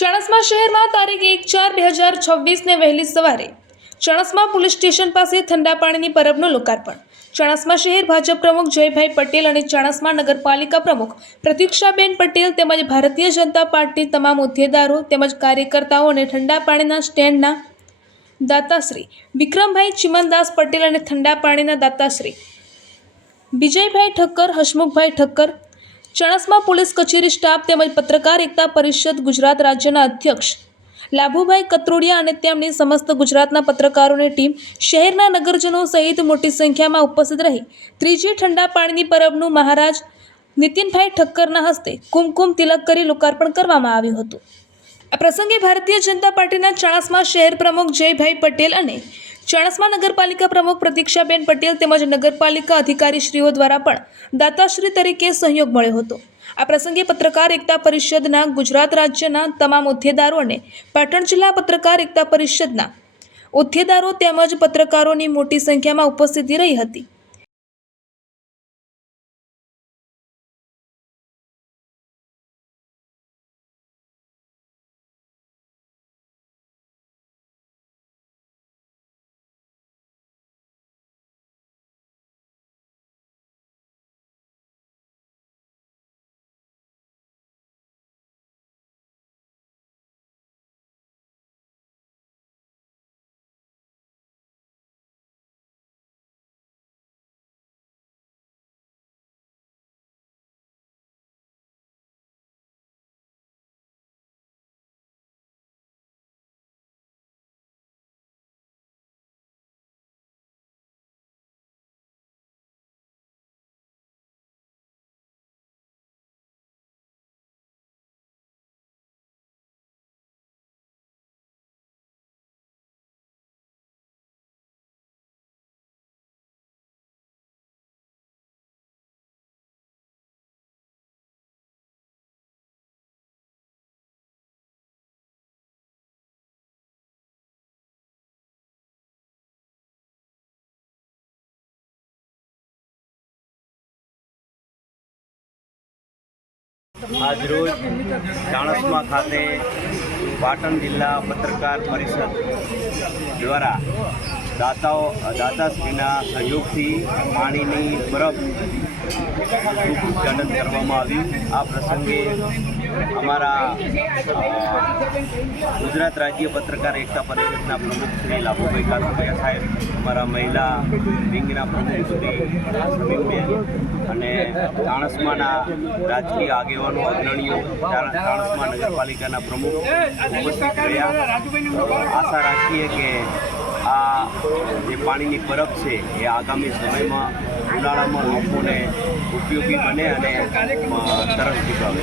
ચાણસ્મા શહેરમાં તારીખ 1/4/2026 વહેલી સવારે ચાણસ્મા પોલીસ સ્ટેશન પાસે ઠંડા પાણીની પરબનું લોકાર્પણ। ચાણસ્મા શહેર ભાજપ પ્રમુખ જયભાઈ પટેલ અને ચાણસ્મા નગરપાલિકા પ્રમુખ પ્રતીક્ષાબેન પટેલ તેમજ ભારતીય જનતા પાર્ટી તમામ હોદ્દેદારો તેમજ કાર્યકર્તાઓ અને ઠંડા પાણીના સ્ટેન્ડના દાતાશ્રી વિક્રમભાઈ ચિમનદાસ પટેલ અને ઠંડા પાણીના દાતાશ્રી વિજયભાઈ ઠક્કર, હસમુખભાઈ ઠક્કર, ચાણસ્મા પોલીસ કચેરી સ્ટાફ તેમજ પત્રકાર એકતા પરિષદ ગુજરાત રાજ્યના અધ્યક્ષ લાભુભાઈ કતરોડિયા અને તેમની સમસ્ત ગુજરાતના પત્રકારોની ટીમ શહેરના નગરજનો સહિત મોટી સંખ્યામાં ઉપસ્થિત રહી ત્રીજી ઠંડા પાણીની પરબનું મહારાજ નીતિનભાઈ ઠક્કરના હસ્તે કુમકુમ તિલક કરી લોકાર્પણ કરવામાં આવ્યું હતું। આ પ્રસંગે ભારતીય જનતા પાર્ટીના ચાણસ્મા શહેર પ્રમુખ જયભાઈ પટેલ અને ચાણસ્મા નગરપાલિકા પ્રમુખ પ્રતીક્ષાબેન પટેલ તેમજ નગરપાલિકા અધિકારીશ્રીઓ દ્વારા પણ દાતાશ્રી તરીકે સહયોગ મળ્યો હતો। આ પ્રસંગે પત્રકાર એકતા પરિષદના ગુજરાત રાજ્યના તમામ હોદ્દેદારો અને પાટણ જિલ્લા પત્રકાર એકતા પરિષદના હોદ્દેદારો તેમજ પત્રકારોની મોટી સંખ્યામાં ઉપસ્થિતિ રહી હતી। આજરોજ ચાણસ્મા ખાતે પાટણ જિલ્લા પત્રકાર પરિષદ દ્વારા દાતાશ્રીના સહયોગથી પાણીની પરબનું ઉદ્ઘાટન કરવામાં આવ્યું। આ પ્રસંગે અમારા ગુજરાત રાજ્ય પત્રકાર એકતા પરિષદના પ્રમુખ શ્રી લાભુભાઈ કતરોડિયા સાહેબ, અમારા મહિલા વિંગના પ્રમુખ શ્રી સમીમબેન અને ચાણસ્માના રાજકીય આગેવાનો અગ્રણીઓ, ચાણસ્મા નગરપાલિકાના પ્રમુખ ઉપસ્થિત રહ્યા। આશા રાખીએ કે આ જે પાણીની પરબ છે એ આગામી સમયમાં ઉનાળામાં લોકોને ઉપયોગી બને અને તરસ ચૂકાવે।